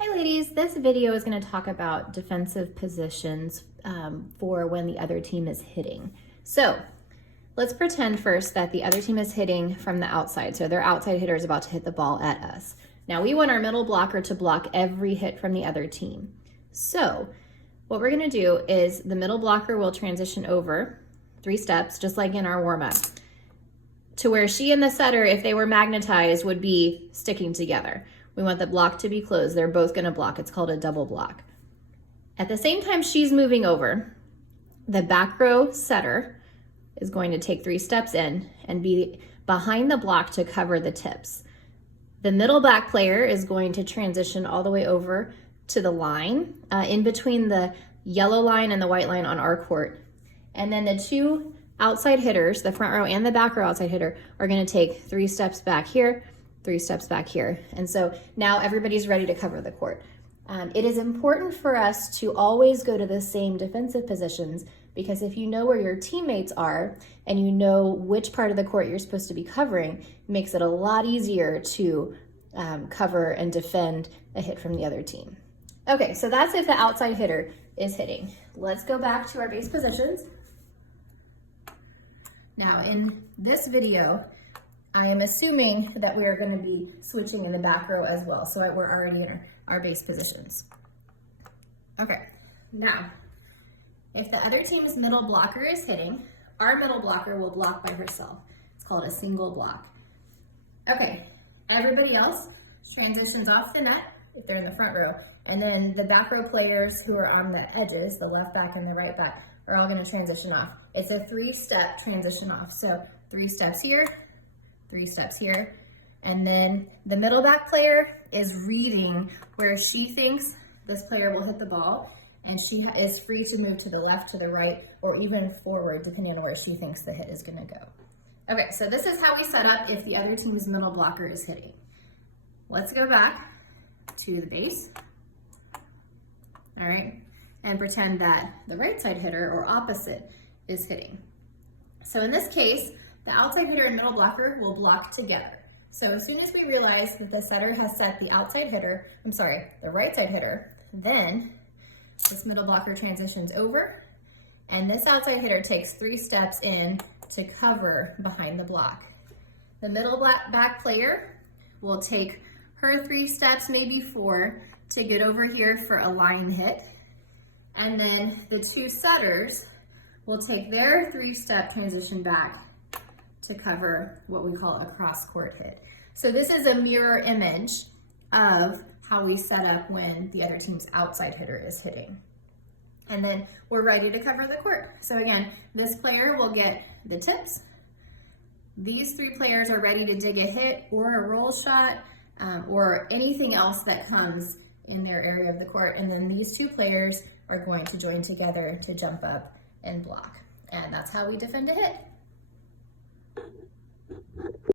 Hi ladies, this video is going to talk about defensive positions for when the other team is hitting. So let's pretend first that the other team is hitting from the outside. So their outside hitter is about to hit the ball at us. Now we want our middle blocker to block every hit from the other team. So what we're going to do is the middle blocker will transition over 3 steps, just like in our warm-up, to where she and the setter, if they were magnetized, would be sticking together. We want the block to be closed. They're both going to block. It's called a double block. At the same time she's moving over, the back row setter is going to take 3 steps in and be behind the block to cover the tips. The middle back player is going to transition all the way over to the line, in between the yellow line and the white line on our court. And then the 2 outside hitters, the front row and the back row outside hitter, are going to take 3 steps back here, 3 steps back here. And so now everybody's ready to cover the court. It is important for us to always go to the same defensive positions, because if you know where your teammates are and you know which part of the court you're supposed to be covering, it makes it a lot easier to cover and defend a hit from the other team. Okay, so that's if the outside hitter is hitting. Let's go back to our base positions. Now in this video, I am assuming that we are going to be switching in the back row as well. So we're already in our base positions. Okay, now, if the other team's middle blocker is hitting, our middle blocker will block by herself. It's called a single block. Okay, everybody else transitions off the net if they're in the front row. And then the back row players who are on the edges, the left back and the right back, are all going to transition off. It's a 3-step transition off. So 3 steps here, 3 steps here, and then the middle back player is reading where she thinks this player will hit the ball, and she is free to move to the left, to the right, or even forward, depending on where she thinks the hit is going to go. Okay, so this is how we set up if the other team's middle blocker is hitting. Let's go back to the base, all right, and pretend that the right side hitter, or opposite, is hitting. So in this case, the outside hitter and middle blocker will block together. So as soon as we realize that the setter has set the the right side hitter, then this middle blocker transitions over, and this outside hitter takes 3 steps in to cover behind the block. The middle back player will take her 3 steps, maybe 4, to get over here for a line hit. And then the 2 setters will take their 3-step transition back to cover what we call a cross-court hit. So this is a mirror image of how we set up when the other team's outside hitter is hitting. And then we're ready to cover the court. So again, this player will get the tips. These 3 players are ready to dig a hit or a roll shot, or anything else that comes in their area of the court. And then these 2 players are going to join together to jump up and block. And that's how we defend a hit.